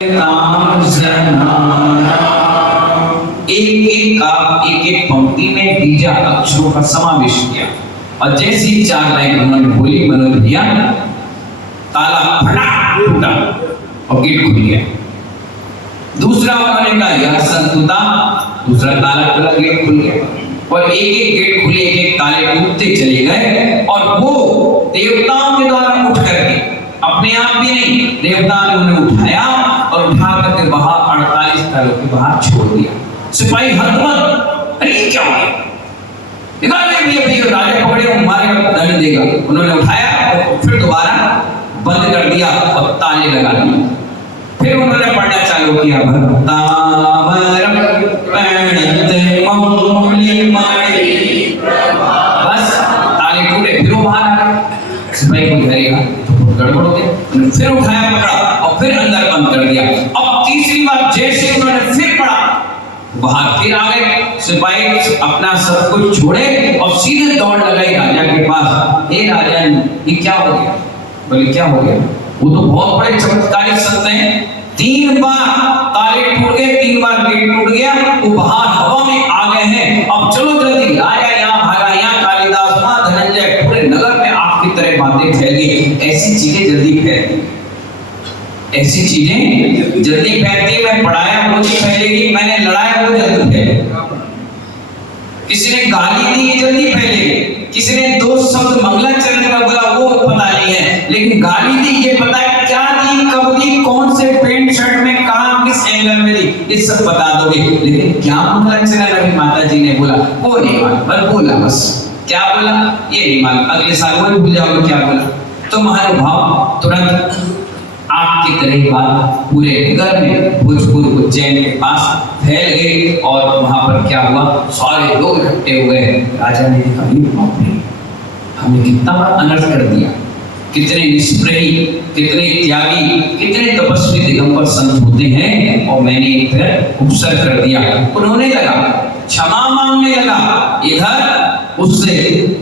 एक एक पंक्ति में 20 अक्षरों का समावेश किया और जैसी 4 लाइन उन्होंने बोली मनोज भैया ताला फटाक टूटा और गेट खुल गया। दूसरा उन्होंने कहा यह संतुता, दूसरा ताला खुला, गेट खुल गया और एक एक गेट खुले, एक एक ताले टूटते चले गए और वो देवताओं के द्वारा उठ करके, अपने आप भी नहीं, देवताओं ने उन्हें उठाया और उठा करके बाहर 48 तालों के बाहर छोड़ दिया। सिपाही हतमत, अरे क्या हो गया? निकाले भी अभी राजा पकड़े और मारेगा, दंड देगा। उन्होंने उठाया और फिर दोबारा बंद कर दिया और ताले लगा दिए। फिर उन्होंने पढ़ना चालू किया, बस ताले टूटे, फिर वो बाहर आ गए। सिपाही को धरेगा तो गड़बड़ हो गया, फिर उठाया पकड़ा और फिर अंदर बंद कर दिया। अब तीसरी बार जैसे उन्होंने फिर पढ़ा, बाहर फिर आ गए। सिपाही अपना सब कुछ छोड़े और सीधे दौड़ लगाई राजा के पास। हे राजा, ये क्या हो गया? बोले क्या हो गया? वो तो बहुत बड़े चमत्कारी संत हैं, 3 बार ताले टूट गए, 3 बार गेट टूट गया, वो बाहर हवा में आ गए हैं। अब चलो जल्दी, राजा यहाँ भागा, यहाँ कालिदास, वहाँ धनंजय, पूरे नगर में आपकी तरह बातें फैल गई। ऐसी चीजें जल्दी फैलती, ऐसी चीजें जल्दी फैलती। मैं पढ़ाया वो नहीं फैलेगी, मैंने लड़ाया वो जल्दी फैलेगी। किसी ने गाली दी ये जल्दी फैलेगी, किसी ने 2 शब्द मंगलाचरण का बोला वो पता नहीं है, लेकिन गाली दी ये पता है क्या दी, कब दी, कौन से पैंट शर्ट में, कहां, किस एंगल में दी, ये सब बता दोगे। लेकिन क्या मंगलाचरण अभी माता जी ने बोला वो नहीं मालूम, बस बोला, बस क्या बोला ये नहीं मालूम, अगले साल वो भूल जाओगे क्या बोला। तो महानुभाव तुरंत आपकी तरह बात पूरे नगर में, भोजपुर उज्जैन के पास फैल गई और वहां पर क्या हुआ, सारे लोग इकट्ठे हुए। राजा ने देखा हमने कितना अनर्थ कर दिया, कितने निष्प्रही, कितने त्यागी, कितने तपस्वी दिगंबर संत होते हैं और मैंने एक तरह उपसर्ग कर दिया। उन्होंने लगा क्षमा मांगने लगा, इधर उससे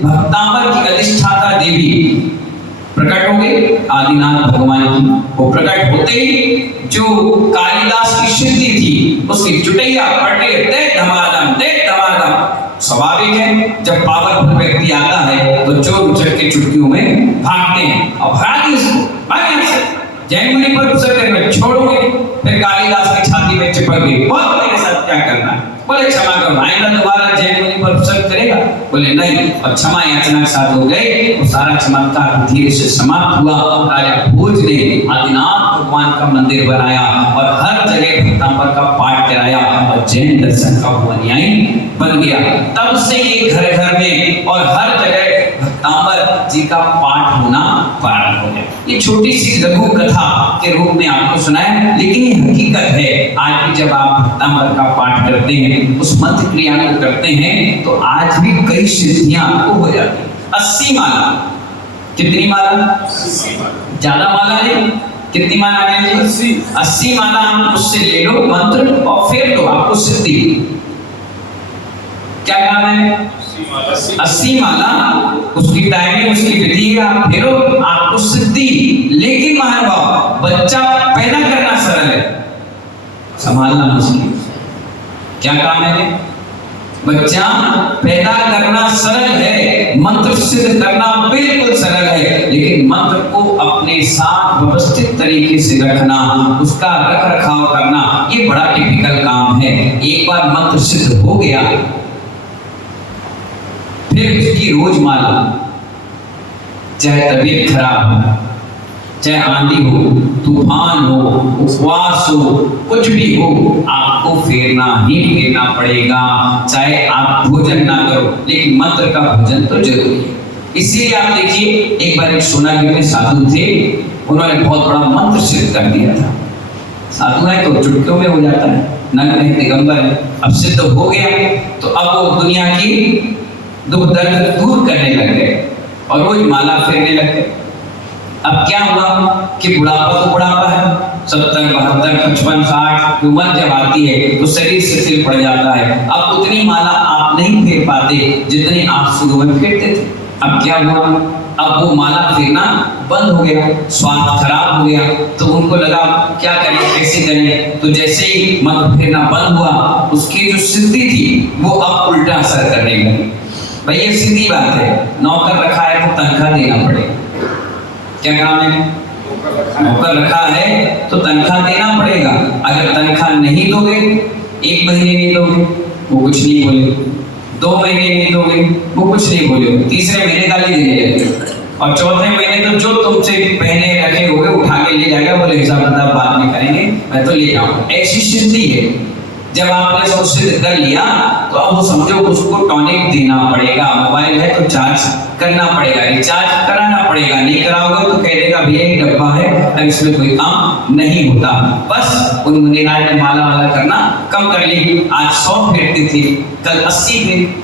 भक्तांबर की अधिष्ठाता देवी प्रकट हो गए, आदिनाथ भगवान की। वो प्रकट होते ही जो कालिदास की सिद्धि थी उसकी चुटैया पड़े, दे धमाधम, दे धमाधम। स्वाभाविक है, जब पावरफुल व्यक्ति आता है तो चोर उछल के चुटकियों में भागते हैं और भागी उसको, भागे से जैन मुनि पर उससे करके छोड़ोगे। फिर कालिदास की छाती में चिपक गई, बहुत तेरे साथ क्या करना है? बोले क्षमा करो, आइंदा दोबारा जैन मुनि पर उपसर्ग करेगा? बोले नहीं, और क्षमा याचना के साथ हो गए। वो सारा चमत्कार धीरे से समाप्त हुआ। राजा भोज ने आदिनाथ भगवान का मंदिर बनाया और हर जगह भक्तांबर का पाठ कराया और जैन दर्शन का वो अनुयायी बन गया। तब से ये घर घर में और हर जगह भक्तांबर जी का पाठ होना प्रारंभ हो गया। ये छोटी सी लघु कथा के रूप में आपको सुनाया, लेकिन ये हकीकत है। आज भी जब आप भक्तांबर का पाठ करते हैं, उस मंत्र क्रिया को करते हैं, तो आज भी कई सिद्धियां आपको हो जाती हैं। 80 माला, कितनी माला? 80 माला, ज्यादा माला नहीं, कितनी माला है? 80 माला आप उससे ले लो मंत्र और फेर लो, आपको सिद्धि। क्या काम है? 80 माला, उसकी टाइमिंग, उसकी विधि है, आप फेरो, आपको सिद्धि। लेकिन महानुभाव, बच्चा पैदा करना सरल है, संभालना मुश्किल। क्या काम है? बच्चा पैदा करना सरल है, मंत्र सिद्ध करना बिल्कुल सरल है, लेकिन मंत्र को अपने साथ व्यवस्थित तरीके से रखना, उसका रख रखाव करना, ये बड़ा टिपिकल काम है। एक बार मंत्र सिद्ध हो गया, फिर उसकी रोजमाला, चाहे तबीयत खराब हो, चाहे आंधी हो, तूफान हो, उपवास हो, कुछ भी हो, आपको फेरना ही फेरना पड़ेगा। चाहे आप भोजन ना करो, लेकिन मंत्र का भोजन तो जरूरी है। इसीलिए आप देखिए, एक बार एक सोनागिर में साधु थे, उन्होंने बहुत बड़ा मंत्र सिद्ध कर दिया था। साधु है तो चुटकियों में हो जाता है, नग्न है, दिगंबर है। अब सिद्ध हो गया तो अब वो दुनिया की दुख दर्द दूर करने लग गए और रोज माला फेरने लग गए। अब क्या हुआ कि बुढ़ापा तो बुढ़ापा है, 70, 72, 55, 60 उम्र जब आती है तो शरीर शिथिल पड़ जाता है। अब उतनी माला आप नहीं फेर पाते जितनी आप शुरू में फेरते थे। अब क्या हुआ, अब वो माला फेरना बंद हो गया, स्वास्थ्य खराब हो गया, तो उनको लगा क्या करें, कैसे करें। तो जैसे ही मंत्र फिरना बंद हुआ, उसकी जो सिद्धि थी वो अब उल्टा असर करने लगी। भाई ये सीधी बात है, नौकर रखा है तो तनख्वाह देना पड़ेगा। क्या काम है? नौकर रखा है तो तनख्वाह देना पड़ेगा। अगर तनख्वाह नहीं दोगे, 1 महीने नहीं दोगे, वो कुछ नहीं बोले, 2 महीने नहीं दोगे, वो कुछ नहीं बोले, तीसरे महीने गाली देने लगे, और चौथे महीने तो जो तुमसे पहने रखे होगे उठा के ले जाएगा, बोले हिसाब किताब बाद में करेंगे, मैं तो ले जाऊंगा। ऐसी स्थिति है। जब आपने सब सिद्ध कर लिया तो अब वो समझो उसको टॉनिक देना पड़ेगा। मोबाइल है तो चार्ज करना पड़ेगा, रिचार्ज कराना पड़ेगा, नहीं कराओगे तो कह देगा भैया ये डब्बा है, अब इसमें कोई काम नहीं होता। बस उन मुनिराज ने माला वाला करना कम कर ली। आज 100 फेरते थे, कल 80 फेर,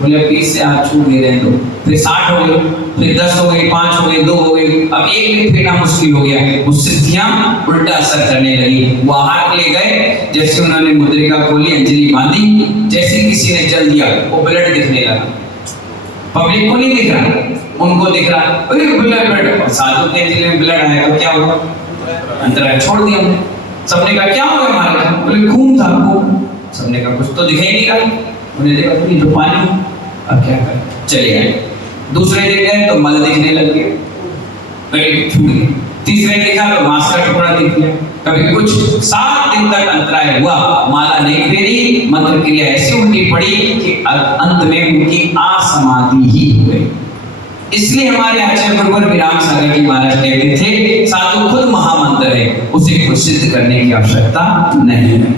बोले 20 से आज छूट दे रहे, तो फिर 60 हो गए, फिर 10 हो गए, 5 हो गए, 2 हो गए, अब 1 भी फेरना मुश्किल हो गया। वो सिद्धियां उल्टा असर करने लगी। वो आहार ले गए, जैसे उन्होंने मुद्रिका खोली, अंजलि बांधी, जैसे किसी ने जल दिया, वो ब्लड दिखने लगा। पब्लिक को नहीं दिख रहा, उनको दिख रहा, अरे ब्लड, साधु के अंजलि में ब्लड आया तो क्या हुआ, अंतराय छोड़ दिया हमने। सबने कहा क्या हुआ हमारे, बोले खून था खून। सबने कहा कुछ तो दिखाई नहीं रहा, उन्हें देखा तो पानी, अब क्या करें, चले आए। दूसरे दिन गए तो मल दिखने लग गए, पेट छूट गए। तीसरे देखा तो मांस का टुकड़ा दिख गया। कभी कुछ 7 दिन तक अंतराय हुआ, माला नहीं फेरी, मंत्र क्रिया ऐसी उल्टी पड़ी कि अंत में उनकी असमाधि ही हो गई। इसलिए हमारे आचार्य गुरुवर विराम सागर जी महाराज कहते थे, साधु खुद महामंत्र है, उसे खुद सिद्ध करने की आवश्यकता नहीं है।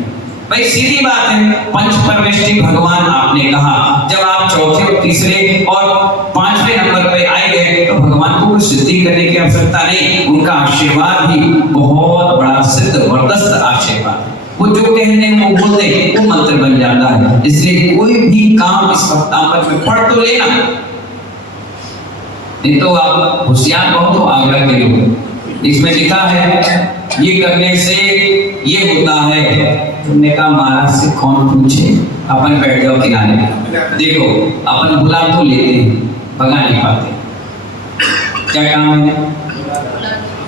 भाई सीधी बात है, पंच परमेष्टि भगवान आपने कहा, जब आप चौथे और तीसरे और 5वें नंबर पे आए गए तो भगवान को कुछ सिद्धि करने की आवश्यकता नहीं, उनका आशीर्वाद ही बहुत बड़ा सिद्ध जबरदस्त आशीर्वाद है। वो जो कहने वो बोलते वो मंत्र बन जाता है। इसलिए कोई भी काम इस वक्तांबर में पढ़ तो लेना, नहीं तो आप होशियार बहुत हो आगरा के लोग। इसमें लिखा है ये करने से ये होता है। तुमने कहा महाराज से कौन पूछे, अपन बैठ जाओ किनारे। देखो अपन बुला तो लेते हैं, भगा नहीं पाते। क्या काम है,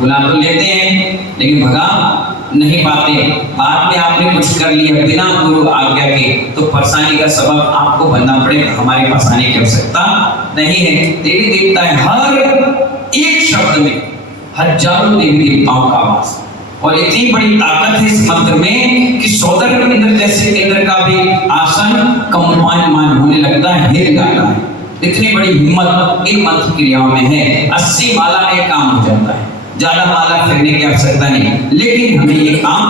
बुला तो लेते हैं लेकिन भगा नहीं पाते। बाद में आपने कुछ कर लिया बिना गुरु आज्ञा के तो परेशानी का सबब आपको बनना पड़ेगा। हमारे पास आने की आवश्यकता नहीं है। देवी देवता है, हर एक शब्द में हजारों देवी देवताओं का वास, और इतनी बड़ी ताकत है इस मंत्र में कि सौदर केंद्र जैसे केंद्र का भी आसन कंपायमान होने लगता है, हिल जाता है। इतनी बड़ी हिम्मत इन मंत्र क्रियाओं में है। 80 माला में काम हो जाता है, ज्यादा माला फेरने की आवश्यकता नहीं, लेकिन हमें ये काम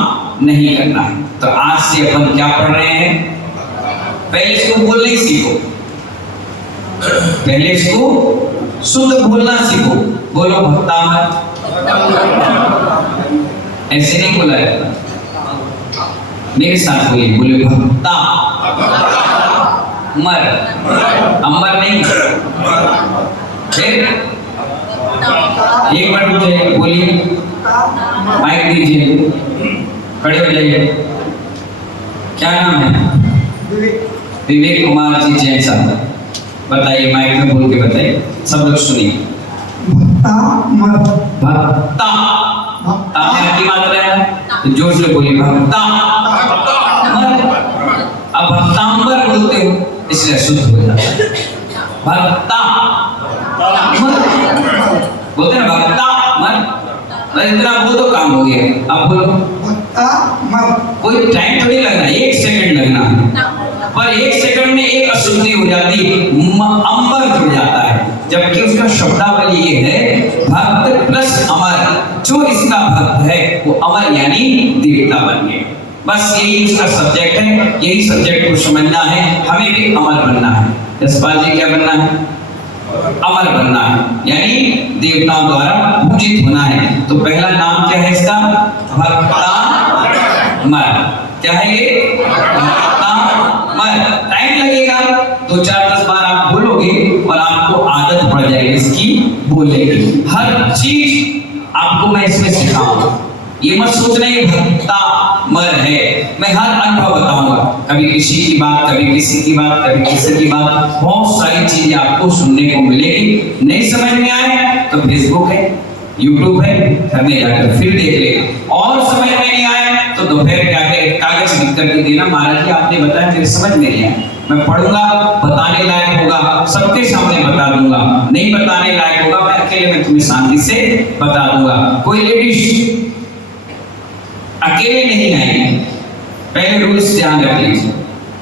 नहीं करना है। तो आज से अपन क्या पढ़ रहे हैं, पहले इसको बोलना ही सीखो, पहले इसको शुद्ध बोलना सीखो। बोलो भक्तामर, ऐसे नहीं बोला जाता, मेरे साथ बोलिए, बोले भक्ता मर, अंबर नहीं। फिर एक बार बोलिए, माइक दीजिए, खड़े हो जाइए। क्या नाम है? विवेक कुमार जी जैन साहब। बताइए, माइक में बोल के बताइए, सब लोग सुनिए। भक्ता मर, भक्ता, भक्ता में की मात्रा है, तो जोर से बोलिए भक्ता मर। अब भक्तांबर बोलते हो इसलिए शुद्ध हो जाता है। भक्ता मर बोलते हैं, भक्ता मर, इतना बोल तो काम हो गया। अब बोलो भक्ता मर। कोई टाइम थोड़ी लगना, 1 सेकंड लगना है, पर 1 सेकंड में एक अशुद्धि हो जाती, अंबर जुड़ जाता है। जबकि उसका शब्दावली ये है भक्त प्लस अमर। जो इसका भक्त है वो अमर यानी देवता बन गए। बस यही इसका सब्जेक्ट है, यही सब्जेक्ट को समझना है। हमें भी अमर बनना है। यशपाल जी क्या बनना है? अमर बनना है, यानी देवताओं द्वारा पूजित होना है। तो पहला नाम क्या है इसका? भक्तामर। क्या है ये? भक्तामर। टाइम लगेगा, 2-4-10 बार आप बोलोगे और आपको आदत पड़ जाएगी इसकी बोलने की। हर चीज आपको मैं इसमें सिखाऊंगा। ये मत सोचना ये भक्तामर है, मैं हर अनुभव बताऊंगा। कभी किसी की बात, कभी किसी की बात, कभी किसी की बात, बहुत सारी चीजें आपको सुनने को मिलेगी। नहीं समझ में आए तो फेसबुक है, यूट्यूब है, घर में जाकर फिर देख लेना। और समझ में नहीं आए तो दोपहर में आकर कागज लिख करके देना, महाराज जी आपने बताया मेरे समझ में नहीं आया, मैं पढ़ूंगा, बताने लायक होगा सबके सामने बता दूंगा, नहीं बताने लायक होगा मैं अकेले में तुम्हें शांति से बता दूंगा। कोई लेडीज अकेले नहीं आएगी, पहले रूल्स ध्यान रख लीजिए,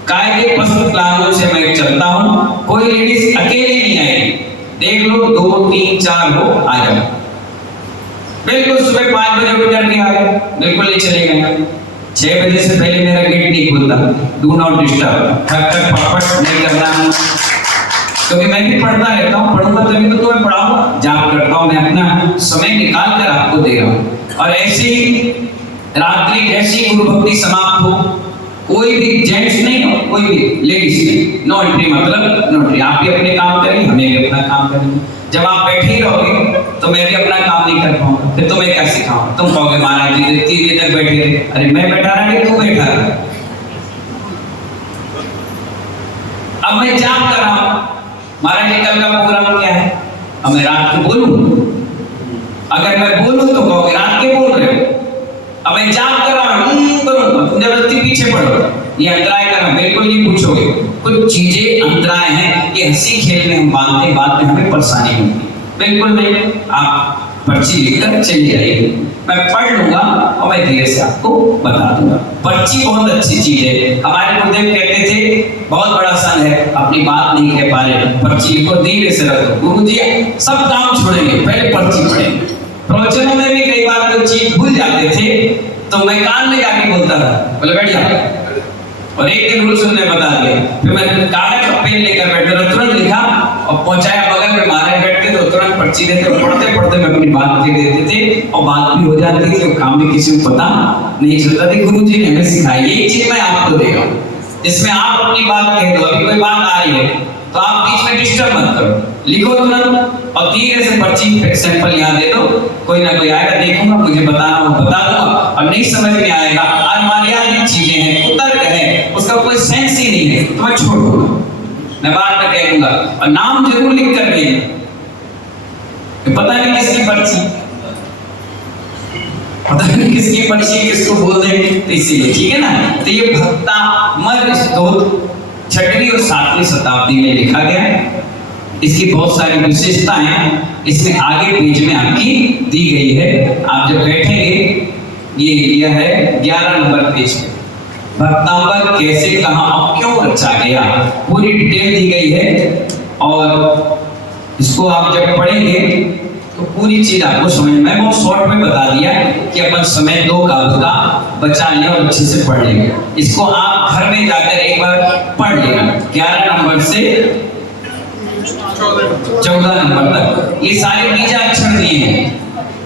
कायदे पस्त कानून से मैं चलता हूँ, कोई लेडीज अकेले नहीं आएगी। देख लो 2 3 4 हो आ जाओ, बिल्कुल सुबह 5 बजे उठ करके आ गए, बिल्कुल नहीं चलेगा। 6 बजे से पहले मेरा गेट नहीं खुलता, डू नॉट डिस्टर्ब, ठक ठक पटपट नहीं करना, क्योंकि मैं भी पढ़ता रहता हूँ, पढ़ूंगा तभी तो तुम्हें पढ़ाऊंगा, जाप करता हूँ, मैं अपना समय निकाल कर आपको दे रहा हूँ। और ऐसे ही रात्रि जैसी गुरु भक्ति समाप्त हो, कोई भी जेंट्स नहीं हो, कोई भी लेडीज नहीं, नो एंट्री मतलब नो एंट्री, आप भी अपने काम करेंगे, हमें भी अपना काम करेंगे। जब आप बैठे ही रहोगे तो मैं भी अपना काम नहीं कर पाऊंगा, फिर तुम्हें क्या सिखाऊं? तुम कहोगे महाराज जी 3 बजे तक बैठे रहे, अरे मैं बैठा रहा कि तू बैठा रहा? अब मैं जाप कर रहा हूं, महाराज जी कल का प्रोग्राम क्या है, अब मैं रात को बोलूं? अगर मैं बोलूं तो कहोगे रात के बोल रहे हो। अब मैं जाप कर रहा हूं, करूंगा, तुम जबरदस्ती पीछे पड़ो, ये अंतराय करना बिल्कुल नहीं पूछोगे। कुछ चीजें अंतराय हैं, ये हंसी खेल में हम बांधते, बाद में हमें परेशानी होती है, बिल्कुल नहीं। आप पर्ची लेकर चली आइए, मैं पढ़ लूंगा और मैं धीरे से आपको बता दूंगा। पर्ची बहुत अच्छी चीज है, हमारे गुरुदेव कहते थे बहुत बड़ा सन है, अपनी बात नहीं कह पा रहे, पर्ची लिखो, धीरे से रखो। गुरुजी सब काम छोड़ेंगे, पहले पर्ची पढ़ेंगे। प्रवचनों में भी कई बार कोई चीज भूल जाते थे तो मैं कान में जाके बोलता था, बोले बैठ जाओ, और एक दिन गुरु सुनने बता दिया, फिर मैं कागज का पेन लेकर बैठा, तुरंत लिखा और पहुंचाया बगल में, महाराज बैठते तो तुरंत पर्ची देते, पढ़ते पढ़ते मैं अपनी बात लिख देते थे और बात भी हो जाती थी, काम भी किसी को पता नहीं चलता था। गुरु जी ने हमें सिखाई, ये चीज मैं आपको दे रहा हूँ, जिसमें आप अपनी बात कह दो। अभी कोई बात आ रही है तो आप बीच में डिस्टर्ब मत करो, लिखो तुरंत और धीरे से पर्ची सैंपल यहाँ दे दो, कोई ना कोई आएगा, देखूंगा, मुझे बताना हो बता दूंगा, और नहीं समझ में आएगा, अनमर्यादित चीजें हैं, कुतर्क है, उसका कोई सेंस ही नहीं है तो मैं छोड़ दूंगा, मैं बाद में कह दूंगा। और नाम जरूर लिख कर देना, पता नहीं किसकी पर्ची, पता नहीं किसकी पर्ची, किसको बोल देंगे, तो इसीलिए ठीक है ना। तो ये भक्तामर स्तोत्र 6वीं और 7वीं शताब्दी में लिखा गया है, इसकी बहुत सारी विशेषताएं हैं, इसमें आगे पेज में आपकी दी गई है। आप जब बैठेंगे, ये लिया है 11 नंबर पेज पे, भक्तामर कैसे, कहां और क्यों रचा गया, पूरी डिटेल दी गई है। और इसको आप जब पढ़ेंगे तो पूरी चीज आपको समझ में, मैं बहुत शॉर्ट में बता दिया कि अपन समय 2 काल का बचा लें और अच्छे से पढ़ लेंगे। इसको आप घर में जाकर एक बार पढ़ लेना, 11 नंबर से 14 नंबर तक ये सारे बीजाक्षर दिए हैं।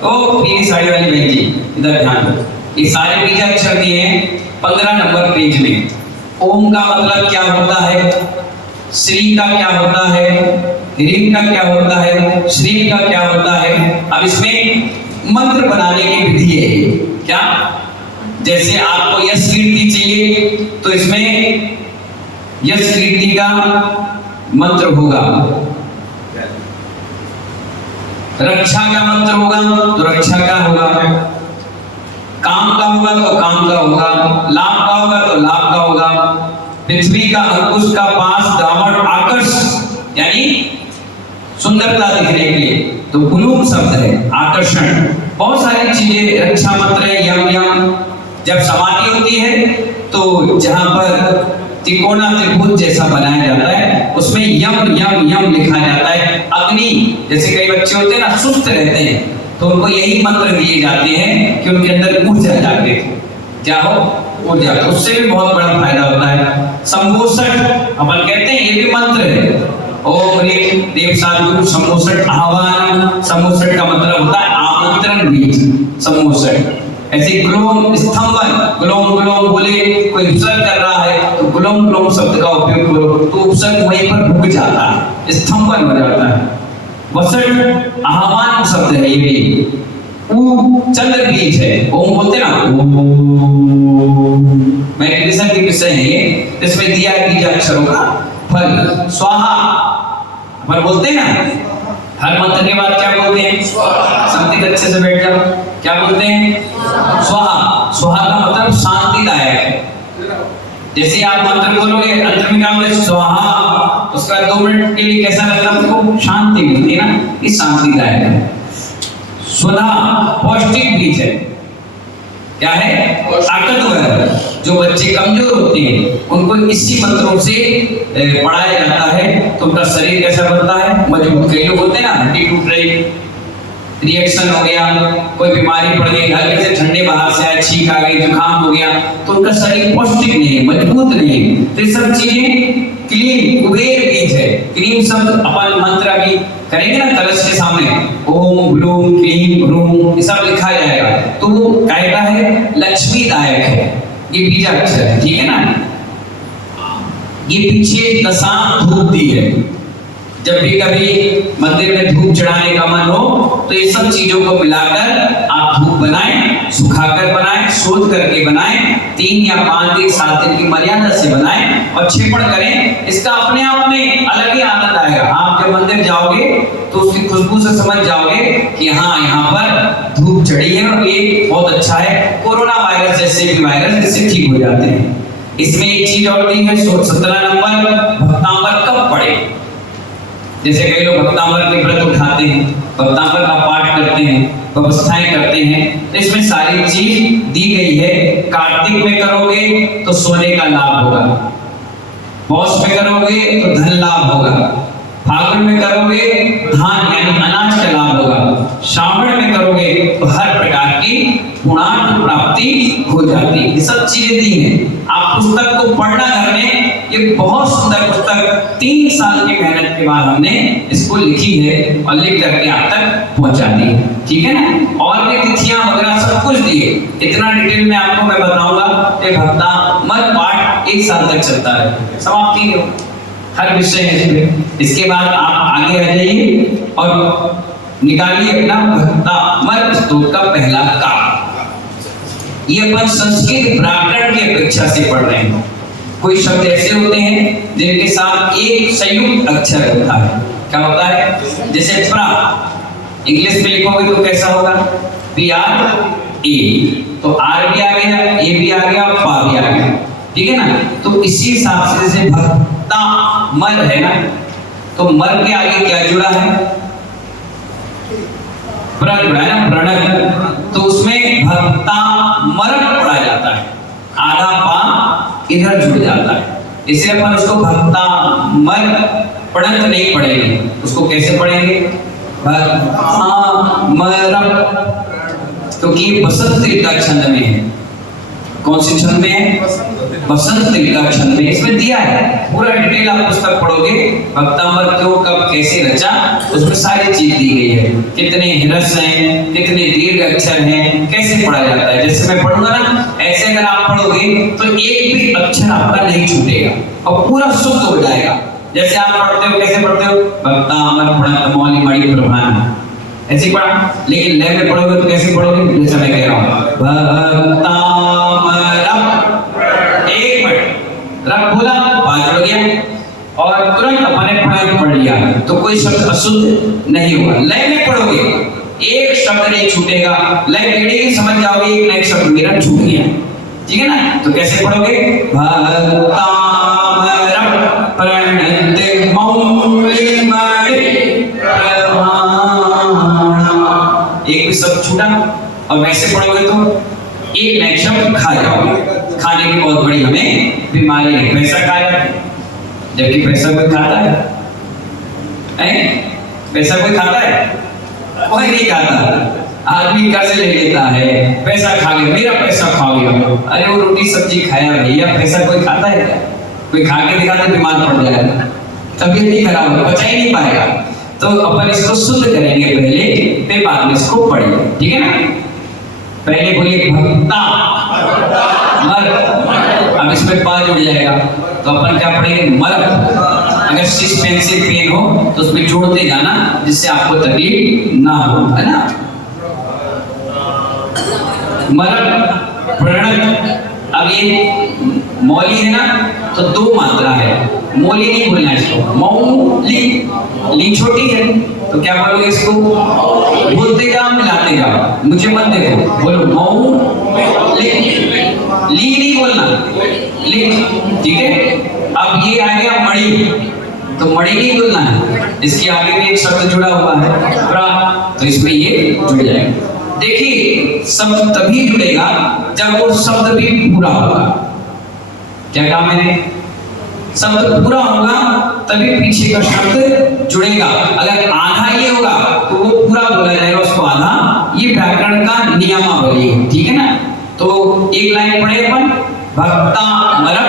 ओ पीली साड़ी वाली बहन जी इधर ध्यान दो, ये सारे बीजाक्षर दिए हैं 15 नंबर पेज में। ओम का मतलब क्या होता है, श्री का क्या होता है, ह्रीं का क्या होता है, श्री का क्या होता है। अब इसमें मंत्र बनाने की विधि है, क्या, जैसे आपको यश कीर्ति चाहिए तो इसमें यश कीर्ति का मंत्र होगा, रक्षा का मंत्र होगा तो रक्षा का होगा, काम का होगा तो काम का होगा, लाभ का होगा तो लाभ का होगा, पृथ्वी का, अंकुश का, पास, दावण, आकर्ष यानी सुंदरता दिखने के लिए, तो गुलूम शब्द है आकर्षण। बहुत सारी चीजें, रक्षा मंत्र है, यम यम। जब समाधि होती है तो जहां पर त्रिकोणा त्रिभुज जैसा बनाया जाता है उसमें यम यम यम लिखा जाता है। अग्नि, जैसे कई बच्चे होते हैं ना सुस्त रहते हैं तो उनको यही मंत्र दिए जाते हैं कि उनके अंदर ऊर्जा जागे, क्या हो, ऊर्जा, उससे भी बहुत बड़ा फायदा होता है। संपोषण अपन कहते हैं, ये भी मंत्र है, ओम ह्रीं देव सद्गुरु सम्मोषण आह्वान। सम्मोषण का मतलब होता है आमंत्रण बीज, सम्मोषण। ऐसे ग्लोम स्तंभन, ग्लोम ग्लोम बोले, कोई उपसर्ग कर रहा है तो ग्लोम ग्लोम शब्द का उपयोग करो तो उपसर्ग वहीं पर रुक जाता है, स्तंभन हो जाता है। वसट आह्वान शब्द है, ये भी चंद्र बीज है, ओम बोलते ना, मेडिटेशन के विषय है ये, इसमें दिया बीज अक्षरों का फल। स्वाहा अपन बोलते हैं ना, हर मंत्र के बाद क्या बोलते हैं? शांति। अच्छे से बैठ जाओ। क्या बोलते हैं? स्वाहा। स्वाहा का मतलब शांतिदायक है। जैसे आप मंत्र बोलोगे, अंत में क्या बोले? स्वाहा, उसका 2 मिनट के लिए कैसा लगता है आपको? शांति मिलती है ना, ये शांतिदायक है। स्वधा पौष्टिक बीज है। क्या है? ताकतवर। जो बच्चे कमजोर होते हैं उनको इसी मंत्रों से पढ़ाया जाता है तो उनका शरीर कैसा बनता है? मजबूत। कई लोग होते हैं ना, हड्डी टूट रही, रिएक्शन हो गया, कोई बीमारी पड़ गई, हल्के से ठंडे बाहर से आए, छींक आ गई, जुकाम हो गया, तो उनका शरीर पौष्टिक नहीं है, मजबूत नहीं है। तो ये सब चीजें क्लीन कुबेर बीज है। क्लीन शब्द अपन मंत्र अभी करेंगे ना कलश के सामने, ओम ब्लूम क्लीम ब्रूम, ये सब लिखा जाएगा तो वो कहता है लक्ष्मीदायक है। ये बीजाक्षर है, ठीक है ना। ये पीछे दशाम धूप दी है। जब भी कभी मंदिर में धूप चढ़ाने का मन हो तो ये सब चीजों को मिलाकर आप धूप बनाएं, सुखाकर बनाएं, शोध करके बनाएं, 3 या 5 दिन 7 दिन की मर्यादा से बनाएं और छेपड़ करें। इसका अपने आप में अलग ही आनंद आएगा। आप जब मंदिर जाओगे तो उसकी खुशबू से समझ जाओगे कि हाँ, यहाँ पर धूप चढ़ी है और ये बहुत अच्छा है। कोरोना वायरस जैसे भी वायरस इससे ठीक हो जाते हैं। इसमें एक चीज और दी है, 17 नंबर भक्तांबर कब पढ़े। जैसे कई लोग भक्तांबर के व्रत उठाते हैं, भक्तांबर का पाठ करते हैं, व्यवस्थाएं करते हैं, तो इसमें सारी चीज दी गई है। कार्तिक में करोगे तो सोने का लाभ होगा, पौष में करोगे तो धन लाभ होगा, फागुन में करोगे धान यानी अनाज का लाभ होगा, श्रावण में करोगे तो हर प्रकार की पुण्यार्थ प्राप्ति हो जाती है। ये सब चीजें दी हैं। आप पुस्तक को पढ़ना घर में, ये बहुत सुंदर पुस्तक 3 साल की मेहनत के बाद हमने इसको लिखी है और लिख करके आप तक पहुंचा दी, ठीक है ना। और भी तिथियां वगैरह सब कुछ दिए, इतना डिटेल में आपको मैं बताऊंगा कि भक्तामर पाठ 1 साल तक चलता है, समाप्ति हो हर विषय है इसमें। इसके बाद आप आगे आ जाइए और निकालिए अपना भक्तामर स्तोत्र का पहला काव्य। ये अपन संस्कृत व्याकरण की अपेक्षा से पढ़ रहे हैं। कोई शब्द ऐसे होते हैं जिनके साथ एक संयुक्त अक्षर होता है। क्या होता है? जैसे प्रा, इंग्लिश में लिखोगे तो कैसा होगा? PRA, तो आर भी आ गया, ए भी आ गया, पा भी आ गया, ठीक है ना। तो इसी हिसाब से जैसे भक्तामर है ना, तो मर के आगे क्या जुड़ा है? प्रण जुड़ा है ना, प्रणत। तो उसमें भक्तामर पढ़ा जाता है, आधा पा इधर जुड़ जाता है, इसलिए अपन उसको भक्तामर प्रणत नहीं पढ़ेंगे। उसको कैसे पढ़ेंगे? भक्तामर, क्योंकि बसंत ऋतु छंद में है। कौन सी छंद में है? बसंत ऋतु छंद में। इसमें दिया है पूरा डिटेल, आप पुस्तक पढ़ोगे भक्तामर क्यों कब कैसे रचा, उसमें सारी चीज दी गई है। कितने ह्रस्व हैं, कितने दीर्घ अक्षर हैं, कैसे पढ़ा जाता है। जैसे मैं पढ़ूंगा ना, ऐसे अगर आप पढ़ोगे तो एक भी अक्षर आपका नहीं छूटेगा और पूरा शुद्ध हो जाएगा। जैसे आप पढ़ते हो, कैसे पढ़ते हो? भक्तामर प्रणत मौलि मणि प्रभान, ऐसे पढ़ा। लेकिन लय में पढ़ोगे तो कैसे पढ़ोगे? जैसे मैं कह रहा हूँ भक्तामर, 1 मिनट रब बोला, 5 हो गया और तुरंत अपने पढ़ लिया, तो कोई शब्द अशुद्ध नहीं हुआ। लय में पढ़ोगे एक शब्द नहीं छूटेगा, लय टेढ़ी समझ जाओगे, एक नया शब्द मेरा छूट गया, ठीक है ना। तो कैसे पढ़ोगे? भक्तामर प्रणत मौलि मणि प्रभान, एक भी शब्द छूटा। और वैसे पढ़ोगे तो एक नया शब्द खा जाओगे। खाने की बहुत बड़ी हमें बीमारी है, पैसा खाया, जबकि पैसा कोई खाता है? पैसा कोई खाता है? कोई नहीं खाता। आदमी कर्ज ले लेता है, पैसा खा गया, मेरा पैसा खा गया। अरे वो रोटी सब्जी खाया भैया, पैसा कोई खाता है क्या? कोई खा के दिखाते बीमार पड़ जाएगा, तबीयत नहीं खराब होगा, पचा ही नहीं पाएगा। तो अपन इसको शुद्ध करेंगे पहले, फिर बाद में इसको पढ़िए, ठीक है ना। पहले बोलिए भक्ता मर, अब इसमें पा जुड़ जाएगा तो अपन क्या पढ़ेंगे? मर। अगर सिक्स पेंसिल पेन हो तो उसमें जोड़ते जाना जिससे आपको तकलीफ ना हो, है ना। मर प्रणत, अब ये मौली है ना, तो 2 मात्रा है, मौली नहीं बोलना इसको, मौली, ली छोटी है तो क्या बोलोगे इसको? बोलते जाओ, मिलाते जाओ, मुझे मत देखो। बोलो मऊ लिख, ली नहीं बोलना, लिख, ठीक है। अब ये आ गया मणि, तो मणि नहीं बोलना है, इसके आगे भी एक शब्द जुड़ा हुआ है प्रा, तो इसमें ये जुड़ जाएगा। देखिए शब्द तभी जुड़ेगा जब वो शब्द भी पूरा होगा। क्या कहा मैंने? शब्द पूरा होगा तभी पीछे का शब्द जुड़ेगा। अगर आधा ये होगा तो वो पूरा बोला जाएगा, उसको आधा। ये व्याकरण का नियमावली है, ठीक है ना। तो एक लाइन पढ़े अपन, भक्ता मरप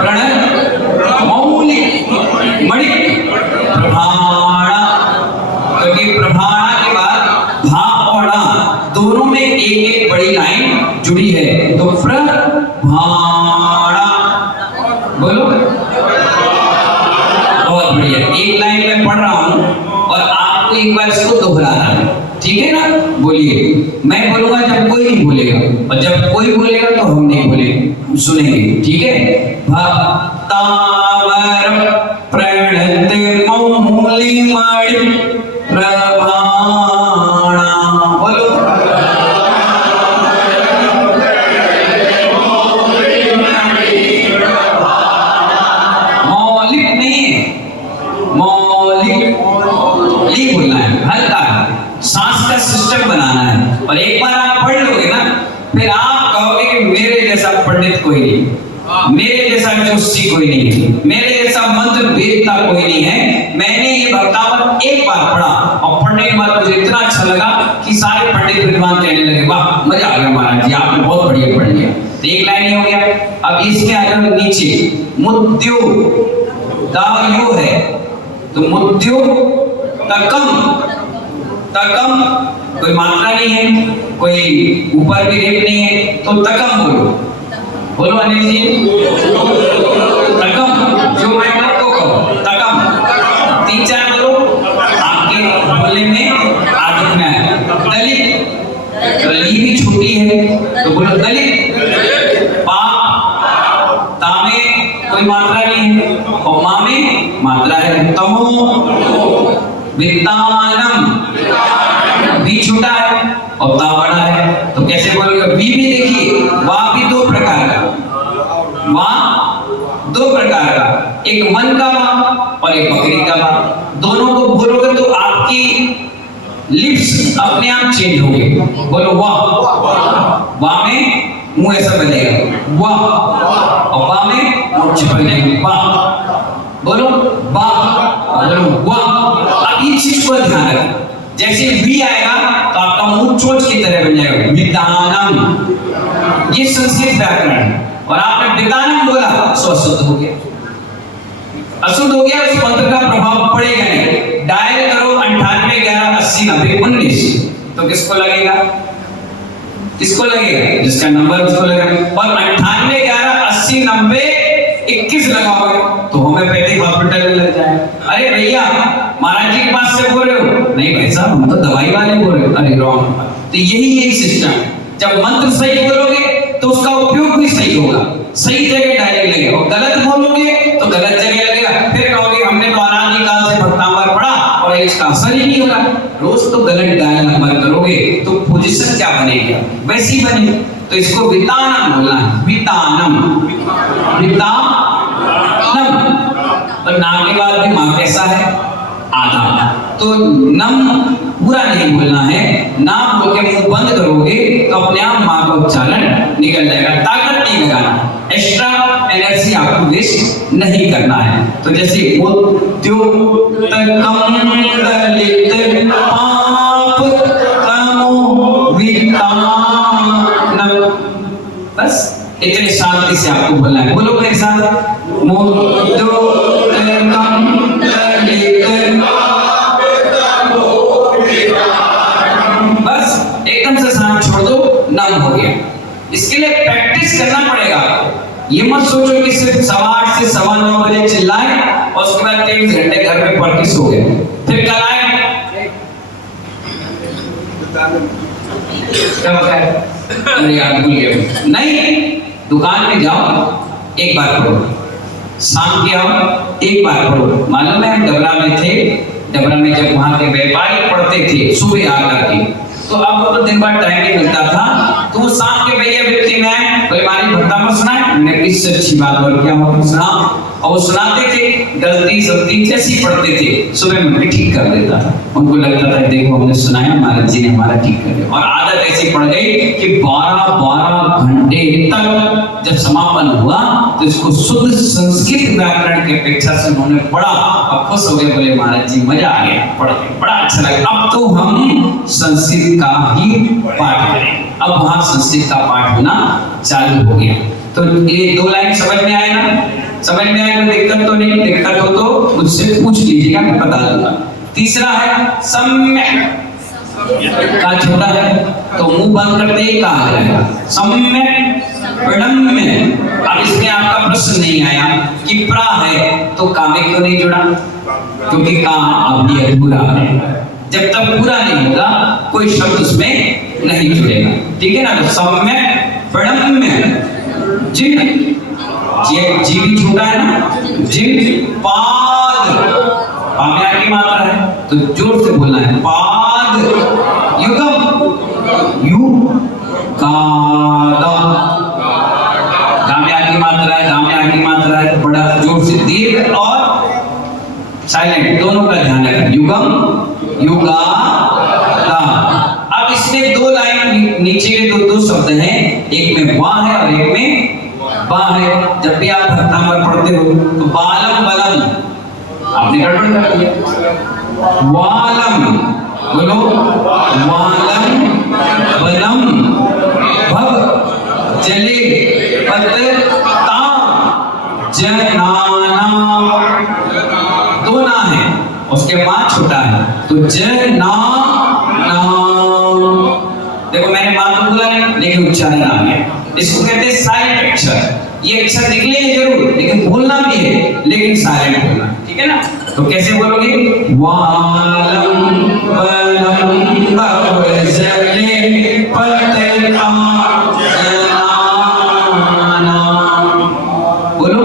प्रणय मौलिक मणि प्रभाणा, क्योंकि प्रभाणा के बाद भा और णा दोनों में एक एक बड़ी लाइन जुड़ी है, तो प्रभाणा बोलो। बहुत बढ़िया, एक लाइन में पढ़ रहा हूं और आपको एक बार इसको दोहराना है, ठीक है ना। बोलिए, मैं बोलूंगा जब कोई नहीं बोलेगा, और जब कोई बोलेगा तो हम नहीं बोलेंगे, हम सुनेंगे, ठीक है। भक्तावर प्रणत मौली मणि प्रभाणा, बोलो। मौलिक नहीं है, मौलिक ली बोलना है, हल्का सांस का सिस्टम बनाना है। और एक बार आप पढ़ लोगे ना, फिर आप कहोगे कि मेरे जैसा पंडित कोई नहीं, मेरे जैसा जोशी कोई नहीं है, मेरे जैसा मंत्र वेदता कोई नहीं है। मैंने ये भक्तावर एक बार पढ़ा और पढ़ने के बाद मुझे इतना अच्छा लगा कि सारे पंडित विद्वान कहने लगे, वाह मजा आ गया महाराज जी, आपने बहुत बढ़िया पढ़ लिया। तो एक लाइन ही हो गया। अब इसके आगे नीचे मुद्यो दायु है, तो मुद्यो तकम, तकम कोई मात्रा नहीं है, कोई ऊपर भी रेप नहीं है, तो तकम बोलो। बोलो अनिल जी, तकम, जो मैं आपको कहूं तकम, 3-4 बोलो, आपके बोलने में आदत में है। दलित, दलित भी छोटी है, तो बोलो दलित। पा, ता में कोई मात्रा नहीं है, और मा में मात्रा है। तमो, वित्तानम, भी छोटा है और ता बड़ा है, तो कैसे बोलेगा? वी भी देखिए, वाह भी दो प्रकार का, वाह दो प्रकार का, एक वन का वाह और एक बकरी का वाह। दोनों को बोलोगे तो आपकी लिप्स अपने आप चेंज होंगे। बोलो वाह, वाह में मुंह ऐसा बनेगा वाह, और वाह में मुंह चिपक जाएगा वाह। बोलो वाह, बोलो वाह। अब ये चीज को ध्यान रखो, जैसे वी आएगा तो आपका मुंह चोंच की तरह बन जाएगा, वितानम। ये संस्कृत व्याकरण है, और आपने वितानम बोला सो अशुद्ध हो गया, अशुद्ध हो गया, उस मंत्र का प्रभाव पड़ेगा नहीं। डायल करो 98 11 80 90 19, तो किसको लगेगा? किसको लगेगा? जिसका नंबर उसको लगेगा। और 98 11 80 90 21 लगाओगे तो होम्योपैथिक हॉस्पिटल में लग जाएगा। अरे भैया महाराज जी के पास से बोल रहे हो? नहीं भाई साहब, हम तो दवाई वाले बोल रहे हो। अरे रॉन्ग। तो यही सिस्टम, जब मंत्र सही बोलोगे तो उसका उपयोग भी सही होगा, सही जगह डायरेक्ट लगेगा, और गलत बोलोगे तो गलत जगह लगेगा। फिर कहोगे हमने तो अनादिकाल से भक्तावर पढ़ा और इसका असर ही नहीं होगा। रोज तो गलत डायल नंबर करोगे तो पोजीशन क्या बनेगी? वैसी बनेगी। तो इसको वितानम बोलना है, वितानम, वितानम। और नाम के बाद भी माँ कैसा है? आधा। तो नम पूरा नहीं बोलना है, नाम बोल के मुंह बंद करोगे तो अपने आप माँ का उच्चारण निकल जाएगा। ताकत नहीं लगाना, एक्स्ट्रा एनर्जी आपको वेस्ट नहीं करना है। तो जैसे उद्योग तकम दलित पाप तमो वितानम, बस इतने शांति से आपको बोलना है। बोलो मेरे साथ, उद्योग तकम दलित, बस एकदम से सांस छोड़ दो, नम हो गया। इसके लिए प्रैक्टिस करना पड़ेगा। ये मत सोचो कि सिर्फ 8:15 से 9:15 बजे चिल्लाए और उसके बाद 3 घंटे घर में पढ़ के सो गए, फिर कल आए क्या होता है? अरे यार भूल गया। नहीं, दुकान में जाओ एक बार पढ़ो, शाम के आओ एक बार पढ़ो। मालूम है हम डबरा में थे, डबरा में जब वहाँ के व्यापारी पढ़ते थे सुबह आकर के, तो अब तो दिन भर टाइम नहीं मिलता था, तो वो शाम के भैया व्यक्ति में कोई हमारी भक्ता में सुनाए, मैंने किससे अच्छी बात और क्या हो सुना, और वो सुनाते थे, गलती सलती जैसी पढ़ते थे, सुबह में भी ठीक कर देता था। उनको लगता था देखो हमने सुनाया, महाराज जी ने हमारा ठीक कर दिया। और आदत ऐसी पड़ गई कि 12-12 घंटे तक जब समापन हुआ तो इसको शुद्ध संस्कृत व्याकरण की अपेक्षा से उन्होंने पढ़ा और खुश हो गए, बोले महाराज जी मजा आ गया, पढ़ के बड़ा अच्छा लगा, अब तो हम संस्कृत का ही पाठ करें। अब वहाँ संस्कृत का पाठ होना चालू हो गया। तो ये 2 लाइन समझ में आए ना? समझ में आए? कोई दिक्कत तो नहीं? दिक्कत हो तो मुझसे पूछ लीजिएगा, मैं बता दूंगा। तीसरा है सम्यक, का छोटा है तो मुंह बंद करते ही कहा जाएगा सम्यक प्रणम्य। अब इसमें आपका प्रश्न नहीं आया कि प्रा है तो का में क्यों नहीं जुड़ा? क्योंकि का अभी अधूरा है, जब तक पूरा नहीं होगा कोई शब्द उसमें नहीं जुड़ेगा, ठीक है ना? तो सम्यक प्रणम्य, जी जी भी छोटा है ना, जी पाद, पाम्या की मात्रा है तो जोर से बोलना है, पाद युगम, यू कादा, गाम्या की मात्रा है, गाम्या की मात्रा है, बड़ा जोर से दीर्घ और साइलेंट दोनों का ध्यान रखें, युगम युगादा। अब इसमें 2 लाइन नीचे के 2 शब्द हैं, एक में वा है और एक में बा है। जब भी आप भक्तामर पढ़ते हो तो बालम बलम आपने गड़बड़ कर दिया, वालम बोलो, वालम बलम भव जले पतता जनाना, 2 ना है उसके बाद छोटा है तो जना नाम। देखो मैंने बात तो बोला नहीं लेकिन उच्चारण आ गया, इसको कहते हैं साइलेंट अक्षर। ये अक्षर निकले जरूर लेकिन बोलना भी है, लेकिन साइलेंट बोलना, ठीक है ना? तो कैसे बोलोगे? वालम बलम भवजले पतता जनाना, बोलो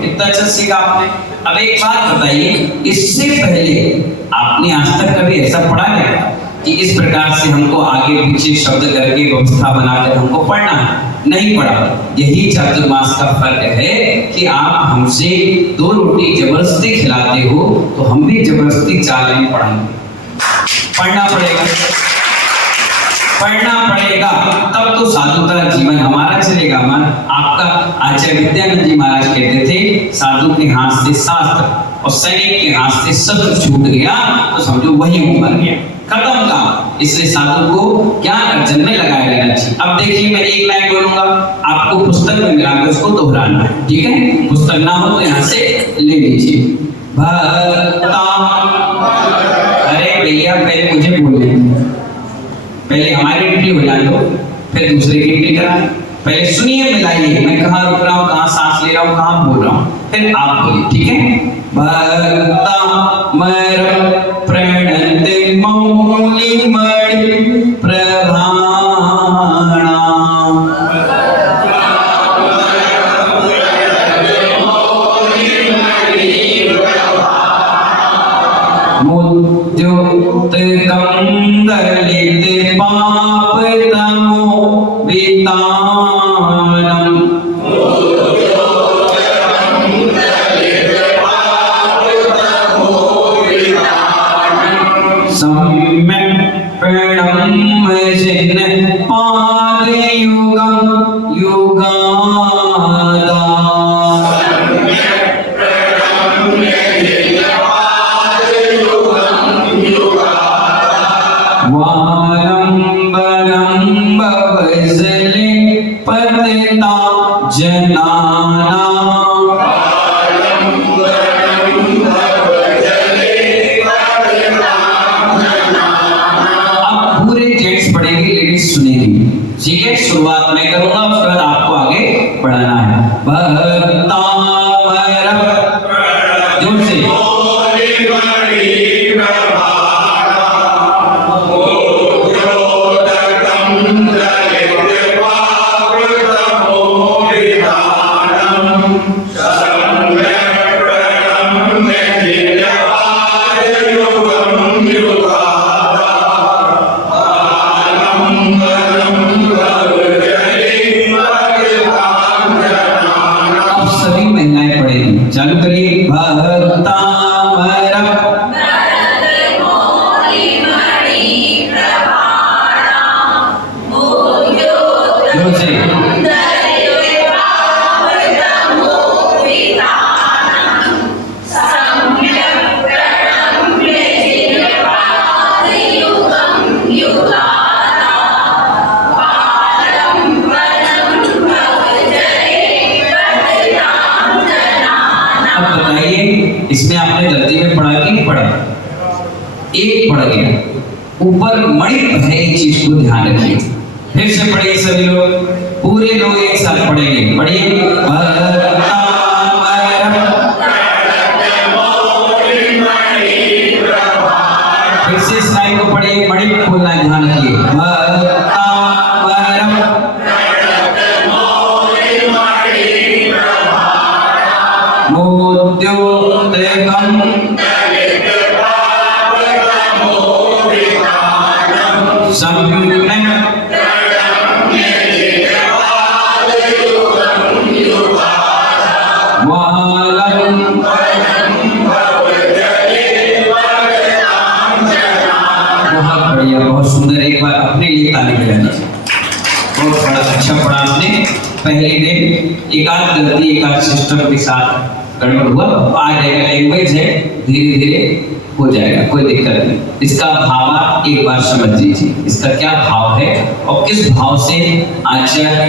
कितना अच्छा सीखा आपने। अब एक बात बताइए, इससे पहले आपने आज तक कभी ऐसा पढ़ा है कि इस प्रकार से हमको आगे पीछे शब्द करके व्यवस्था बनाकर हमको पढ़ना है? नहीं पढ़ा। यही चातुर्मास का फर्क है कि आप हमसे 2 रोटी जबरदस्ती खिलाते हो तो हम भी जबरदस्ती 4 लाइन पढ़ाएंगे। पढ़ना पड़ेगा, पढ़ना पड़ेगा, तब तो साधुता जीवन हमारा चलेगा। आपका आचार्य विद्यानंद जी महाराज कहते थे साधु के हाथ से शास्त्र और सैनिक के हाथ से शब्द छूट गया तो समझो वही मर गया, खत्म काम। इसलिए साधु को ज्ञान अर्जन में लगाया जाना चाहिए। अब देखिए मैं 1 लाइन बोलूंगा, आपको पुस्तक में मिलाकर उसको दोहराना है, ठीक है? पुस्तक ना हो तो यहाँ से ले लीजिए। भक्ता, अरे भैया पहले मुझे बोलने, पहले हमारी एंट्री हो जाए तो फिर दूसरे की एंट्री कराएं। पहले सुनिए, मिलाइए, मैं कहाँ रुक रहा हूँ, कहाँ सांस ले रहा हूँ, कहाँ बोल रहा हूँ, फिर आप बोलिए, ठीक है? भक्ता मर प्रणत मौली मणि प्रभाणा, मुद्युक्त कंदलित पाप तमो वितानम, सम्यक प्रणम्य जिन पाद युगम युगादा, वालम जोर से। अब बताइए इसमें आपने गलती में पढ़ा कि नहीं पढ़ा? एक पढ़ गया। ऊपर मणि भय चीज को ध्यान रखिए। फिर से पढ़िए सभी लोग, पूरे लोग एक साथ पढ़ेंगे। पढ़िए फिर से इस लाइन को पढ़िए, मणि बोलना है, ध्यान रखिए। बहुत सुंदर, एक बार अपने लिए ताली बजानी चाहिए। बहुत बड़ा अच्छा पढ़ा आपने। पहले दिन एकाध गलती एकाध सिस्टम के साथ गड़बड़ हुआ, आ जाएगा, लैंग्वेज है, धीरे धीरे हो जाएगा, कोई दिक्कत नहीं। इसका भाव एक बार समझ लीजिए, इसका क्या भाव है और किस भाव से आचार्य